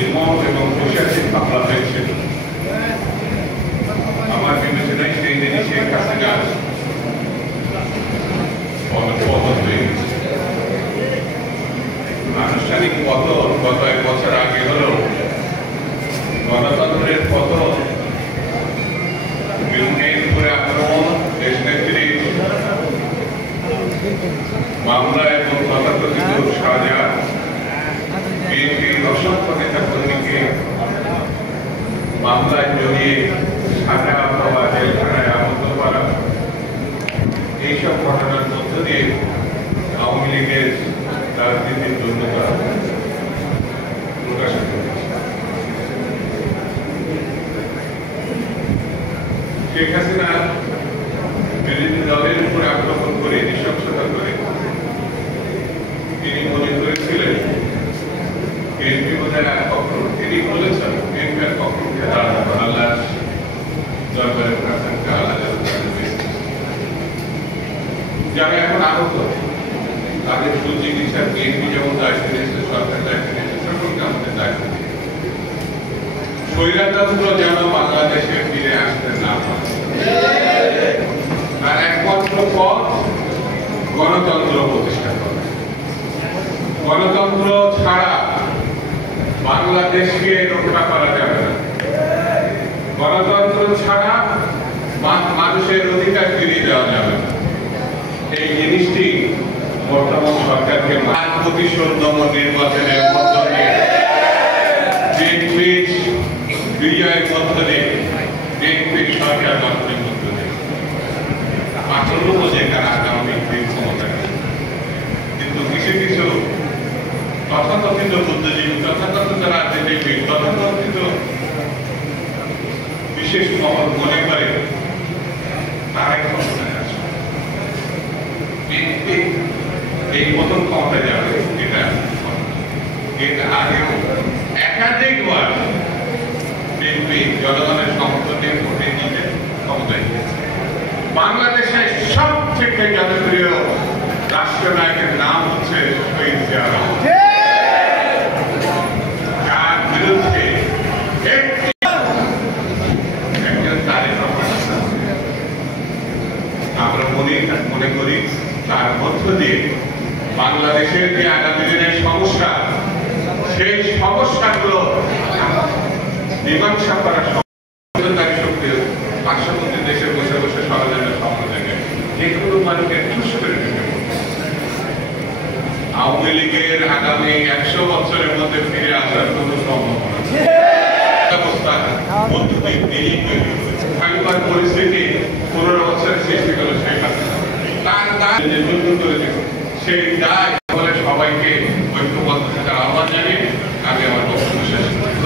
নির্মম এবং বৈশাখী হামলা হয়েছিল, আমার বিবেচনায় সেই দিনই শেখ হাসিনা পতন হয়ে গেছে। আনুষ্ঠানিক পতন গত 1 বছর আগে হলেও গণতন্ত্রের পতন, বিরোধীর উপরে আক্রমণ, দেশনেত্রীর মামলা এবং তথাকথিত সাজা, বিএনপির অসংখ্য নেতা কর্মীকে মামলায় জড়িয়ে সাজা অথবা জেলখানায় আবদ্ধ করা, এইসব ঘটনার মধ্য দিয়ে আওয়ামী লীগের রাজনীতির জন্যতা প্রকাশিত হয়েছে। শেখ হাসিনা বিরোধী দলের উপর আক্রমণ করে, নৃশংসতা করে তিনি মনে করেছিলেন বিএনপি বোধহয় তিনি বলেছেন বিএনপি আর কখনো উঠে দাঁড়ানো আল্লাহ দরবারের প্রার্থনা আলাদা। যারা এখন আহত তাদের সুচিকিৎসার বিএনপি যেমন দায়িত্ব নিয়েছে, সরকার দায়িত্ব নিয়েছে, সকলকে আমাদের দায়িত্ব নিয়েছে। স্বৈরতন্ত্র যেন বাংলাদেশে ফিরে আসতে না পারে, আর একমাত্র পথ গণতন্ত্র প্রতিষ্ঠা করা। গণতন্ত্র ছাড়া বাংলাদেশকে রক্ষা করা যাবে না। গণতন্ত্র ছাড়া মানুষের অধিকার ফিরিয়ে দেওয়া যাবে না। এই জিনিসটি বর্তমান সরকারকে প্রতিশোধ নির্বাচনের মধ্য দিয়ে, বিএনপির বিজয়ের মধ্য দিয়ে, বিএনপির সরকার গঠনের মধ্য দিয়ে আসলেও বোঝে কারা আগামী ক্ষমতা। কিন্তু কিছু কিছু তথাকথিত বুদ্ধিজীবী, তথাকথিত রাজনীতিবিদ, তথাকথিত বিশেষ মহল মনে করে তারাই ক্ষমতায় আসে। বিএনপি এই প্রথম ক্ষমতায় যাবে, এটা আগেও একাধিকবার বিএনপি জনগণের সমর্থন নিয়ে ভোটে নিতে ক্ষমতায় গিয়েছে। বাংলাদেশের সব থেকে জনপ্রিয় রাষ্ট্রনায়কের নাম হচ্ছে শহীদ জিয়া রহমান, যার বিরুদ্ধে একজন তারেক রহমান আমরা মনে করি তার মধ্য দিয়ে বাংলাদেশের যে আগামী দিনের সমস্যা, সেই সমস্যাগুলো মীমাংসা করার শক্তি পার্শ্ববর্তী দেশে বসে বসে ষড়যন্ত্র সম্পাদনে যেগুলো মানুষকে ঠুস করে দিতে। আওয়ামী লীগের আগামী 100 বছরের মধ্যে ফিরে আসার কোন সম্ভাবনা অবস্থা পদ্ধতি নিয়েই তৈরি হয়েছে। আগেকার পরিস্থিতি 15 বছরের সৃষ্টি করে শেখ হাসিনা তার দায় যে যুদ্ধ করেছে, সেই দায় বলে সবাইকে ঐক্যবদ্ধ থাকার আহ্বান জানিয়ে আমি আমার বক্তব্য শেষ করছি।